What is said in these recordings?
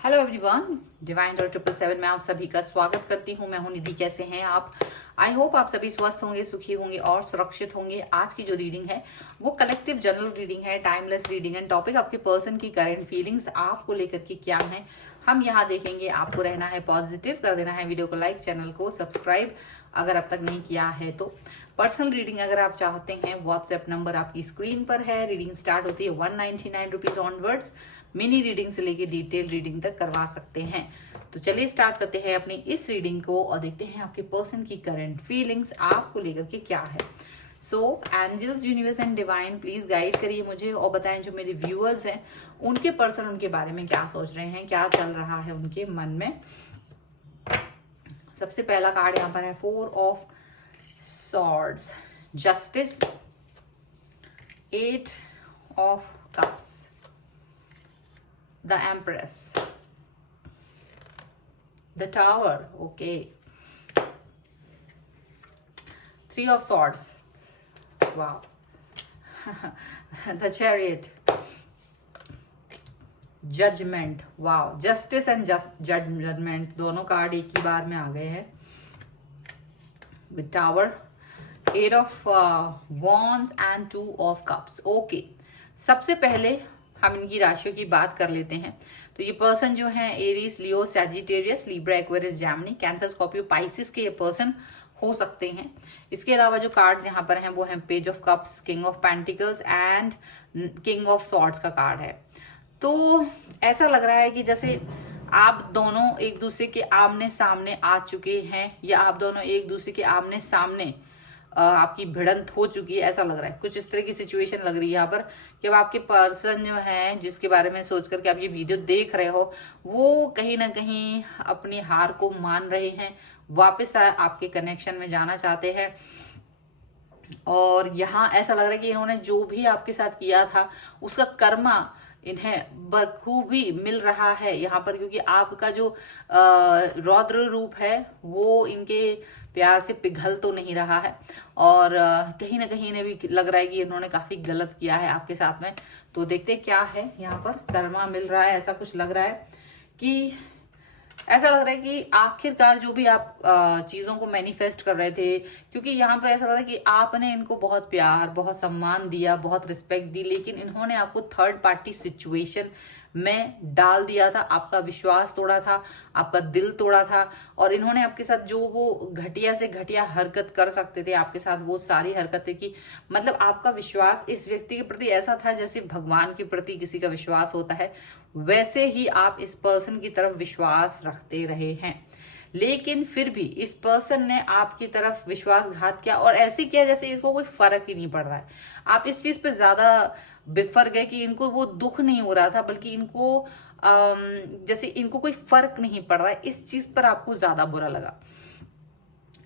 Hello everyone, divine dot 777 में आप सभी का स्वागत करती हूँ। मैं हूँ निधि। कैसे हैं आप? आई होप आप सभी स्वस्थ होंगे, सुखी होंगे और सुरक्षित होंगे। आज की जो रीडिंग है वो कलेक्टिव जनरल रीडिंग है, टाइमलेस रीडिंग एंड टॉपिक आपके पर्सन की करंट फीलिंग्स आपको लेकर के क्या है हम यहाँ देखेंगे। आपको रहना है पॉजिटिव, कर देना है वीडियो को लाइक, चैनल को सब्सक्राइब अगर अब तक नहीं किया है तो। पर्सनल रीडिंग अगर आप चाहते हैं, व्हाट्सएप नंबर आपकी स्क्रीन पर है। रीडिंग स्टार्ट होती है 199 रुपीज ऑनवर्ड्स। मिनी रीडिंग से लेके डिटेल रीडिंग तक करवा सकते हैं। तो चलिए स्टार्ट करते हैं अपनी इस रीडिंग को और देखते हैं आपके पर्सन की करंट फीलिंग्स आपको लेकर के क्या है। So angels, universe and divine please guide करिए मुझे और बताएं जो मेरे व्यूअर्स हैं उनके पर्सन उनके बारे में क्या सोच रहे हैं, क्या चल रहा है उनके मन में। सबसे पहला कार्ड यहाँ पर है 4 of swords, justice, 8 of cups, the empress, the tower, okay, 3 of swords, wow, the chariot, judgment, wow, justice and judgment दोनों कार्ड एक ही बार में आ गए हैं। With tower, 8 of wands and 2 of cups. Okay, सबसे पहले हम इनकी राशियों की बात कर लेते हैं। तो ये पर्सन जो है Aries, Leo, Sagittarius, Libra, Aquarius, Gemini, Cancer, Scorpio, Pisces के ये पर्सन हो सकते हैं। इसके अलावा जो कार्ड यहाँ पर हैं वो हैं page of cups, king of pentacles and king of swords का कार्ड है। तो ऐसा लग रहा है कि जैसे आप दोनों एक दूसरे के आमने सामने आ चुके हैं या आप दोनों एक दूसरे के आमने सामने आपकी भिड़ंत हो चुकी है, ऐसा लग रहा है। कुछ इस तरह की सिचुएशन लग रही है यहाँ पर कि अब आपके पर्सन जो है जिसके बारे में सोच करके आप ये वीडियो देख रहे हो वो कहीं ना कहीं अपनी हार को मान रहे हैं, वापस आपके कनेक्शन में जाना चाहते हैं। और यहाँ ऐसा लग रहा है कि इन्होंने जो भी आपके साथ किया था उसका कर्मा इन्हें बखूबी मिल रहा है यहाँ पर, क्योंकि आपका जो रौद्र रूप है वो इनके प्यार से पिघल तो नहीं रहा है और कहीं ना कहीं इन्हें भी लग रहा है कि इन्होंने काफी गलत किया है आपके साथ में। तो देखते क्या है यहाँ पर, कर्मा मिल रहा है, ऐसा कुछ लग रहा है कि ऐसा लग रहा है कि आखिरकार जो भी आप चीजों को मैनिफेस्ट कर रहे थे, क्योंकि यहाँ पे ऐसा लग रहा है कि आपने इनको बहुत प्यार, बहुत सम्मान दिया, बहुत रिस्पेक्ट दी, लेकिन इन्होंने आपको थर्ड पार्टी सिचुएशन में डाल दिया था, आपका विश्वास तोड़ा था, आपका दिल तोड़ा था और इन्होंने आपके साथ जो वो घटिया से घटिया हरकत कर सकते थे आपके साथ वो सारी हरकतें की। मतलब आपका विश्वास इस व्यक्ति के प्रति ऐसा था जैसे भगवान के प्रति किसी का विश्वास होता है, वैसे ही आप इस पर्सन की तरफ विश्वास रखते रहे हैं। लेकिन फिर भी इस पर्सन ने आपकी तरफ विश्वासघात किया और ऐसे किया जैसे इसको कोई फर्क ही नहीं पड़ रहा है। आप इस चीज पे ज्यादा बिफर गए कि इनको वो दुख नहीं हो रहा था, बल्कि इनको जैसे इनको कोई फर्क नहीं पड़ रहा है, इस चीज पर आपको ज्यादा बुरा लगा।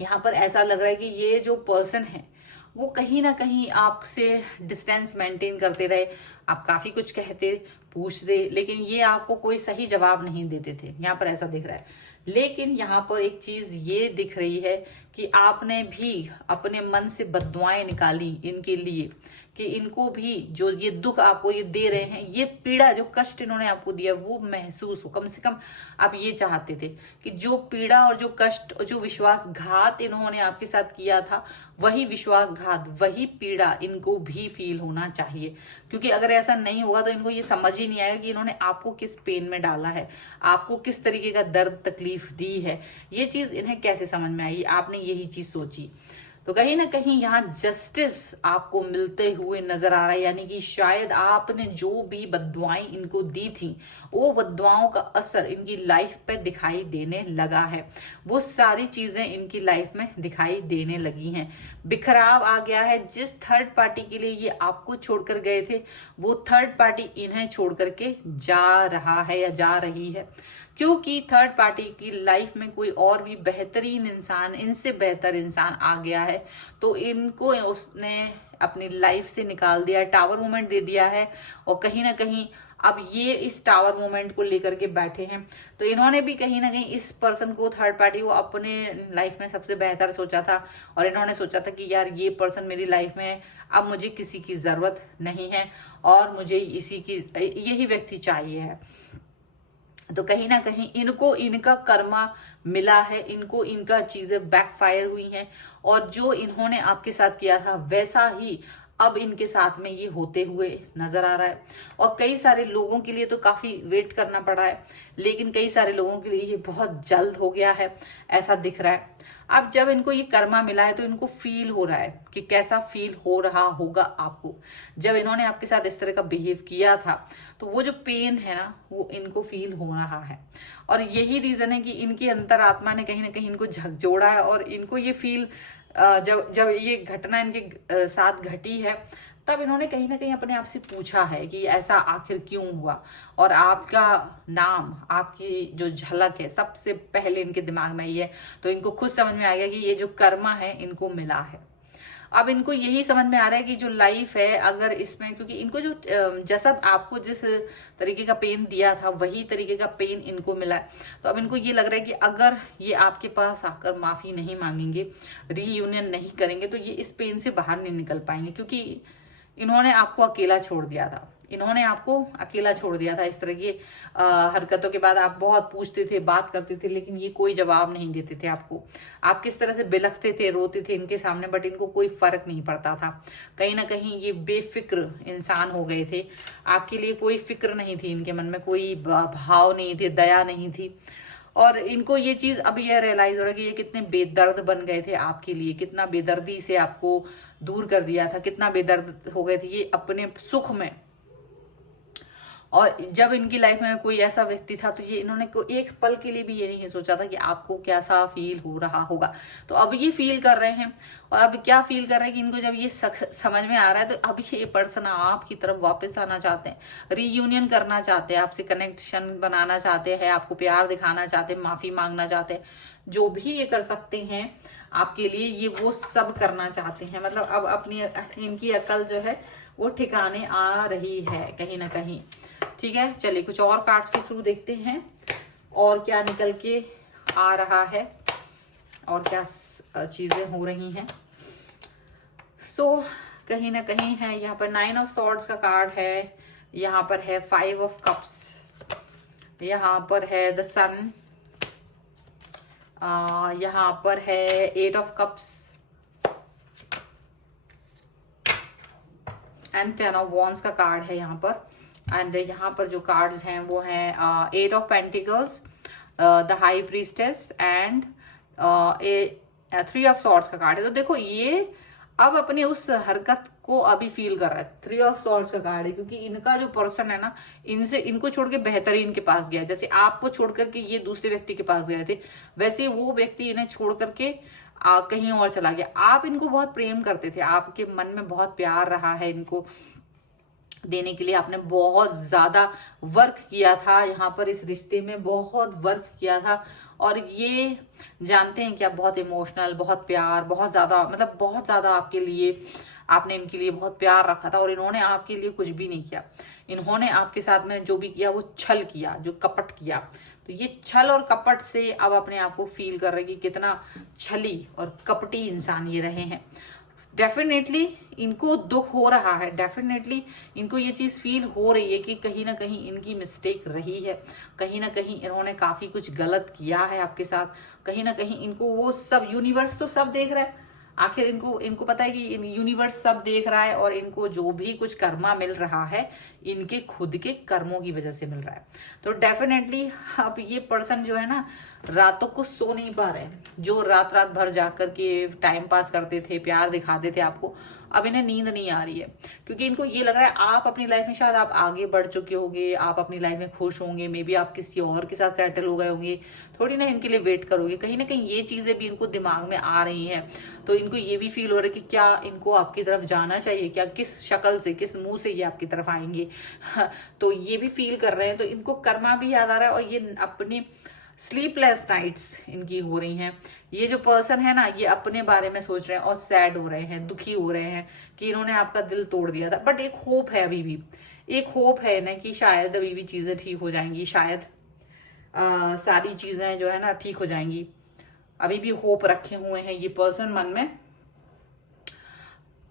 यहाँ पर ऐसा लग रहा है कि ये जो पर्सन है वो कहीं ना कहीं आपसे डिस्टेंस मेंटेन करते रहे। आप काफी कुछ कहते, पूछते, लेकिन ये आपको कोई सही जवाब नहीं देते थे, यहाँ पर ऐसा दिख रहा है। लेकिन यहाँ पर एक चीज ये दिख रही है कि आपने भी अपने मन से बद्दुआएं निकाली इनके लिए कि इनको भी जो ये दुख आपको ये दे रहे हैं, ये पीड़ा, जो कष्ट इन्होंने आपको दिया वो महसूस हो। कम से कम आप ये चाहते थे कि जो पीड़ा और जो कष्ट और जो विश्वासघात इन्होंने आपके साथ किया था, वही विश्वासघात, वही पीड़ा इनको भी फील होना चाहिए। क्योंकि अगर ऐसा नहीं होगा तो इनको ये समझ ही नहीं आएगा कि इन्होंने आपको किस पेन में डाला है, आपको किस तरीके का दर्द तकलीफ दी है। ये चीज इन्हें कैसे समझ में आई? आपने यही चीज सोची। तो कहीं ना कहीं यहाँ जस्टिस आपको मिलते हुए नजर आ रहा है, यानी कि शायद आपने जो भी बद्दुआएं इनको दी थी वो बद्दुआओं का असर इनकी लाइफ पे दिखाई देने लगा है। वो सारी चीजें इनकी लाइफ में दिखाई देने लगी हैं। बिखराव आ गया है। जिस थर्ड पार्टी के लिए ये आपको छोड़कर गए थे वो थर्ड पार्टी इन्हें छोड़ करके जा रहा है या जा रही है, क्योंकि थर्ड पार्टी की लाइफ में कोई और भी बेहतरीन इंसान, इनसे बेहतर इंसान आ गया है। तो इनको उसने अपनी लाइफ से निकाल दिया, टावर मूवमेंट दे दिया है और कहीं ना कहीं अब ये इस टावर मूवमेंट को लेकर के बैठे हैं। तो इन्होंने भी कहीं ना कहीं इस पर्सन को, थर्ड पार्टी को, अपने लाइफ में सबसे बेहतर सोचा था और इन्होंने सोचा था कि यार ये पर्सन मेरी लाइफ में है, अब मुझे किसी की जरूरत नहीं है और मुझे इसी की, यही व्यक्ति चाहिए है। तो कहीं ना कहीं इनको इनका कर्मा मिला है, इनको इनका चीजें बैकफायर हुई हैं, और जो इन्होंने आपके साथ किया था वैसा ही अब इनके साथ में ये होते हुए नजर आ रहा है। और कई सारे लोगों के लिए तो काफी वेट करना पड़ा है, लेकिन कई सारे लोगों के लिए ये बहुत जल्द हो गया है, ऐसा दिख रहा है। अब जब इनको ये कर्मा मिला है तो इनको फील हो रहा है कि कैसा फील हो रहा होगा आपको जब इन्होंने आपके साथ इस तरह का बिहेव किया था। तो वो जो पेन है ना, वो इनको फील हो रहा है, और यही रीजन है कि इनकी अंतरात्मा ने कहीं ना कहीं इनको झकझोड़ा है, और इनको ये फील जब जब ये घटना इनके साथ घटी है, तब इन्होंने कहीं ना कहीं अपने आप से पूछा है कि ऐसा आखिर क्यों हुआ। और आपका नाम, आपकी जो झलक है, सबसे पहले इनके दिमाग में आई है। तो इनको खुद समझ में आ गया कि ये जो कर्मा है इनको मिला है। अब इनको यही समझ में आ रहा है कि जो लाइफ है, अगर इसमें, क्योंकि इनको जो जैसा आपको जिस तरीके का पेन दिया था वही तरीके का पेन इनको मिला है। तो अब इनको ये लग रहा है कि अगर ये आपके पास आकर माफी नहीं मांगेंगे, रीयूनियन नहीं करेंगे, तो ये इस पेन से बाहर नहीं निकल पाएंगे। क्योंकि इन्होंने आपको अकेला छोड़ दिया था, इन्होंने आपको अकेला छोड़ दिया था। इस तरह की हरकतों के बाद आप बहुत पूछते थे, बात करते थे, लेकिन ये कोई जवाब नहीं देते थे आपको। आप किस तरह से बिलखते थे, रोते थे इनके सामने, बट इनको कोई फर्क नहीं पड़ता था। कहीं ना कहीं ये बेफिक्र इंसान हो गए थे, आपके लिए कोई फिक्र नहीं थी इनके मन में, कोई भाव नहीं थे, दया नहीं थी। और इनको ये चीज अब ये रियलाइज हो रहा है कि ये कितने बेदर्द बन गए थे आपके लिए, कितना बेदर्दी से आपको दूर कर दिया था, कितना बेदर्द हो गए थे ये अपने सुख में। और जब इनकी लाइफ में कोई ऐसा व्यक्ति था तो ये इन्होंने को एक पल के लिए भी ये नहीं सोचा था कि आपको कैसा फील हो रहा होगा। तो अब ये फील कर रहे हैं, और अब क्या फील कर रहे हैं कि इनको जब ये समझ में आ रहा है, तो अब ये पर्सन आपकी तरफ वापस आना चाहते हैं, रीयूनियन करना चाहते हैं, आपसे कनेक्शन बनाना चाहते हैं, आपको प्यार दिखाना चाहते हैं, माफी मांगना चाहते हैं। जो भी ये कर सकते हैं आपके लिए, ये वो सब करना चाहते हैं। मतलब अब अपनी इनकी अकल जो है वो ठिकाने आ रही है कहीं ना कहीं। ठीक है, चलिए कुछ और कार्ड्स के थ्रू देखते हैं और क्या निकल के आ रहा है और क्या चीजें हो रही हैं। सो कहीं ना कहीं है यहाँ पर 9 ऑफ सॉर्ड्स का कार्ड है, यहाँ पर है 5 ऑफ कप्स, यहाँ पर है द सन, यहाँ पर है 8 of cups and 10 of wands का कार्ड है यहाँ पर। एंड यहाँ पर जो कार्ड्स हैं वो हैं 8 of pentacles, the high priestess and 3 of swords का कार्ड है। तो देखो ये अब अपनी उस हरकत को अभी फील कर रहा है। 3 ऑफ सॉर्ड्स का कार्ड है क्योंकि इनका जो पर्सन है ना, इनको छोड़ के बेहतरीन के पास गया है। जैसे आपको छोड़ करके ये दूसरे व्यक्ति के पास गए थे, वैसे वो व्यक्ति इन्हें छोड़ करके कहीं और चला गया। आप इनको बहुत प्रेम करते थे, आपके मन में बहुत प्यार रहा है इनको देने के लिए, आपने बहुत ज्यादा वर्क किया था यहाँ पर, इस रिश्ते में बहुत वर्क किया था। और ये जानते हैं कि आप बहुत इमोशनल, बहुत प्यार, बहुत ज्यादा, मतलब बहुत ज्यादा आपके लिए, आपने इनके लिए बहुत प्यार रखा था। और इन्होंने आपके लिए कुछ भी नहीं किया, इन्होंने आपके साथ में जो भी किया वो छल किया, जो कपट किया। तो ये छल और कपट से अब अपने आप को फील कर रहे कि कितना छली और कपटी इंसान ये रहे हैं। डेफिनेटली इनको दुख हो रहा है, डेफिनेटली इनको ये चीज फील हो रही है कि कहीं ना कहीं इनकी मिस्टेक रही है, कहीं ना कहीं इन्होंने काफी कुछ गलत किया है आपके साथ। कहीं ना कहीं इनको वो सब, यूनिवर्स तो सब देख रहा है, आखिर इनको पता है कि यूनिवर्स सब देख रहा है, और इनको जो भी कुछ कर्मा मिल रहा है इनके खुद के कर्मों की वजह से मिल रहा है। तो डेफिनेटली अब ये पर्सन जो है ना, रातों को सो नहीं पा रहे हैं। जो रात रात भर जाकर के टाइम पास करते थे, प्यार दिखाते थे आपको, अब इन्हें नींद नहीं आ रही है। क्योंकि इनको ये लग रहा है आप अपनी लाइफ में शायद आप आगे बढ़ चुके होंगे, आप अपनी लाइफ में खुश होंगे, मे बी आप किसी और के साथ सेटल हो गए होंगे, थोड़ी ना इनके लिए वेट करोगे। कहीं ना कहीं ये चीजें भी इनको दिमाग में आ रही हैं। तो इनको ये भी फील हो रहा है कि क्या इनको आपकी तरफ जाना चाहिए, क्या किस शक्ल से, किस मुंह से ये आपकी तरफ आएंगे। तो ये भी फील कर रहे हैं। तो इनको कर्मा भी याद आ रहा है, और ये अपनी स्लीपलेस नाइट्स इनकी हो रही हैं। ये जो पर्सन है ना, ये अपने बारे में सोच रहे हैं और सैड हो रहे हैं, दुखी हो रहे हैं कि इन्होंने आपका दिल तोड़ दिया था। बट एक होप है, अभी भी एक होप है ना कि शायद अभी भी चीजें ठीक हो जाएंगी, शायद सारी चीजें जो है ना ठीक हो जाएंगी। अभी भी होप रखे हुए हैं ये पर्सन मन में।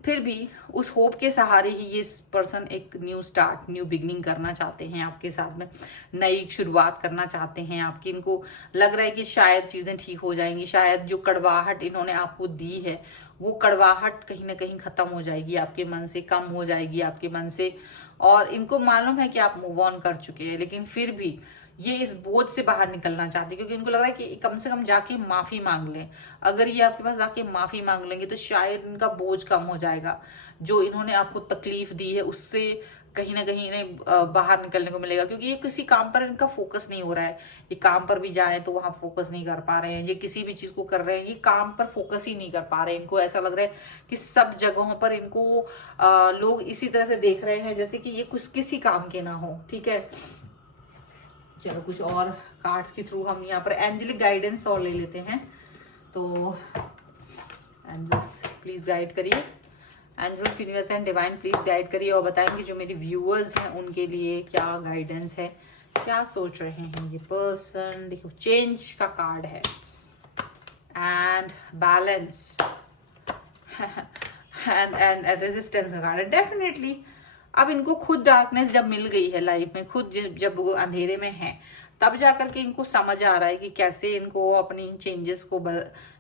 फिर भी उस होप के सहारे ही ये पर्सन एक न्यू स्टार्ट, न्यू बिगनिंग करना चाहते हैं आपके साथ में, नई शुरुआत करना चाहते हैं आपकी। इनको लग रहा है कि शायद चीजें ठीक हो जाएंगी, शायद जो कड़वाहट इन्होंने आपको दी है वो कड़वाहट कहीं ना कहीं खत्म हो जाएगी आपके मन से, कम हो जाएगी आपके मन से। और इनको मालूम है कि आप मूव ऑन कर चुके हैं, लेकिन फिर भी ये इस बोझ से बाहर निकलना चाहते हैं, क्योंकि इनको लग रहा है कि कम से कम जाके माफी मांग लें। अगर ये आपके पास जाके माफी मांग लेंगे तो शायद इनका बोझ कम हो जाएगा, जो इन्होंने आपको तकलीफ दी है उससे कहीं ना कहीं इन्हें बाहर निकलने को मिलेगा। क्योंकि ये किसी काम पर इनका फोकस नहीं हो रहा है, ये काम पर भी जाए तो वहां फोकस नहीं कर पा रहे हैं, ये किसी भी चीज को कर रहे हैं ये काम पर फोकस ही नहीं कर पा रहे हैं। इनको ऐसा लग रहा है कि सब जगहों पर इनको लोग इसी तरह से देख रहे हैं जैसे कि ये कुछ किसी काम के ना हो। ठीक है, चलो कुछ और कार्ड्स के थ्रू हम यहाँ पर एंजेलिक गाइडेंस और ले लेते हैं। तो एंजल्स प्लीज गाइड करिए, angels universe and divine please guide करिए और बताएंगे जो मेरे व्यूअर्स हैं उनके लिए क्या गाइडेंस है, क्या सोच रहे हैं ये पर्सन। देखो चेंज का कार्ड है एंड बैलेंस एंड रेजिस्टेंस का कार्ड है। डेफिनेटली अब इनको खुद डार्कनेस जब मिल गई है लाइफ में, खुद जब वो अंधेरे में है, तब जाकर के इनको समझ आ रहा है कि कैसे इनको अपनी चेंजेस को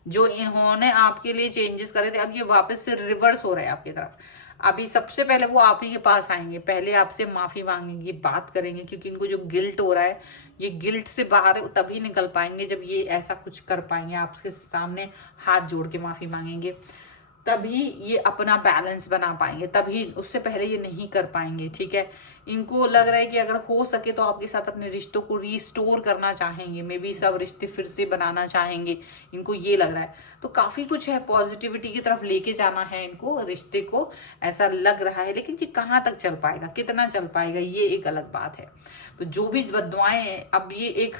जो इन्होंने आपके लिए चेंजेस करे थे अब ये वापस से रिवर्स हो रहा है आपकी तरफ। अभी सबसे पहले वो आप ही के पास आएंगे, पहले आपसे माफी मांगेंगे, बात करेंगे, क्योंकि इनको जो गिल्ट हो रहा है ये गिल्ट से बाहर तभी निकल पाएंगे जब ये ऐसा कुछ कर पाएंगे, आपके सामने हाथ जोड़ के माफी मांगेंगे, तभी ये अपना बैलेंस बना पाएंगे, तभी, उससे पहले ये नहीं कर पाएंगे। ठीक है, इनको लग रहा है कि अगर हो सके तो आपके साथ अपने रिश्तों को रिस्टोर करना चाहेंगे, मे बी सब रिश्ते फिर से बनाना चाहेंगे, इनको ये लग रहा है। तो काफी कुछ है, पॉजिटिविटी की तरफ लेके जाना है इनको रिश्ते को, ऐसा लग रहा है। लेकिन ये कहाँ तक चल पाएगा, कितना चल पाएगा, ये एक अलग बात है। तो जो भी बददुआएं हैं अब ये एक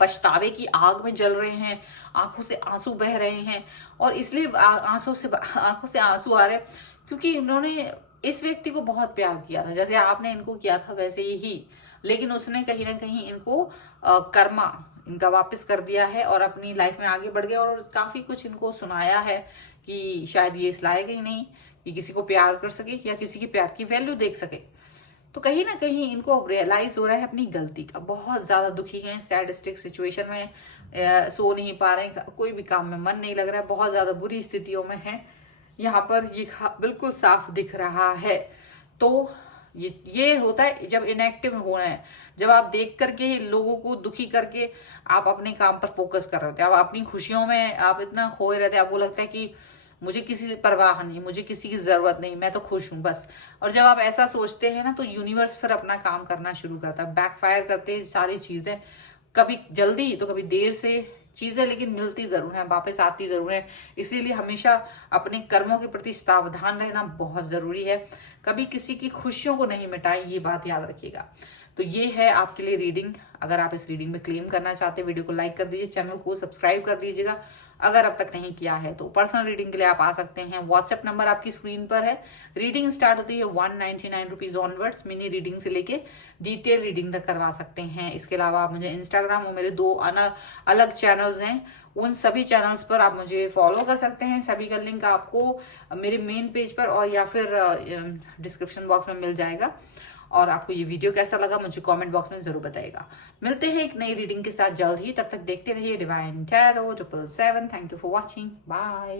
पछतावे की आग में जल रहे हैं, आंखों से आंसू बह रहे हैं, और इसलिए आंखों से आंसू आ रहे हैं क्योंकि इन्होंने इस व्यक्ति को बहुत प्यार किया था, जैसे आपने इनको किया था वैसे ही, लेकिन उसने कहीं ना कहीं इनको कर्मा इनका वापस कर दिया है और अपनी लाइफ में आगे बढ़ गया, और काफी कुछ इनको सुनाया है कि शायद ये इस लायक ही नहीं कि किसी को प्यार कर सके या किसी के प्यार की वैल्यू देख सके। तो कहीं ना कहीं इनको अब रियलाइज हो रहा है अपनी गलती का, बहुत ज्यादा दुखी हैं, सैडिस्टिक सिचुएशन में, सो नहीं पा रहे हैं, कोई भी काम में मन नहीं लग रहा है, बहुत ज्यादा बुरी स्थितियों में है, यहाँ पर ये बिल्कुल साफ दिख रहा है। तो ये होता है जब इनएक्टिव हो रहे हैं, जब आप देख करके लोगों को दुखी करके आप अपने काम पर फोकस कर रहे होते हैं, आप अपनी खुशियों में आप इतना खोए रहते हैं, आपको लगता है कि मुझे किसी से परवाह नहीं, मुझे किसी की जरूरत नहीं, मैं तो खुश हूं बस। और जब आप ऐसा सोचते हैं ना तो यूनिवर्स फिर अपना काम करना शुरू करता है, बैकफायर करते हैं सारी चीजें, कभी जल्दी तो कभी देर से चीजें, लेकिन मिलती जरूर है, वापस आती जरूर है। इसीलिए हमेशा अपने कर्मों के प्रति सावधान रहना बहुत जरूरी है, कभी किसी की खुशियों को नहीं मिटाएं, ये बात याद रखिएगा। तो ये है आपके लिए रीडिंग। अगर आप इस रीडिंग में क्लेम करना चाहते हैं वीडियो को लाइक कर दीजिए, चैनल को सब्सक्राइब कर दीजिएगा अगर अब तक नहीं किया है। तो पर्सनल रीडिंग के लिए आप आ सकते हैं, व्हाट्सएप नंबर आपकी स्क्रीन पर है। रीडिंग स्टार्ट होती है 199 रुपीज ऑनवर्ड्स, मिनी रीडिंग से लेके डिटेल रीडिंग तक करवा सकते हैं। इसके अलावा आप मुझे इंस्टाग्राम और मेरे 2 अलग चैनल्स हैं, उन सभी चैनल्स पर आप मुझे फॉलो कर सकते हैं। सभी का लिंक आपको मेरे मेन पेज पर और या फिर डिस्क्रिप्शन बॉक्स में मिल जाएगा। और आपको ये वीडियो कैसा लगा मुझे कमेंट बॉक्स में जरूर बताइएगा। मिलते हैं एक नई रीडिंग के साथ जल्द ही, तब तक देखते रहिए divine tarot 777। Thank you for watching, bye.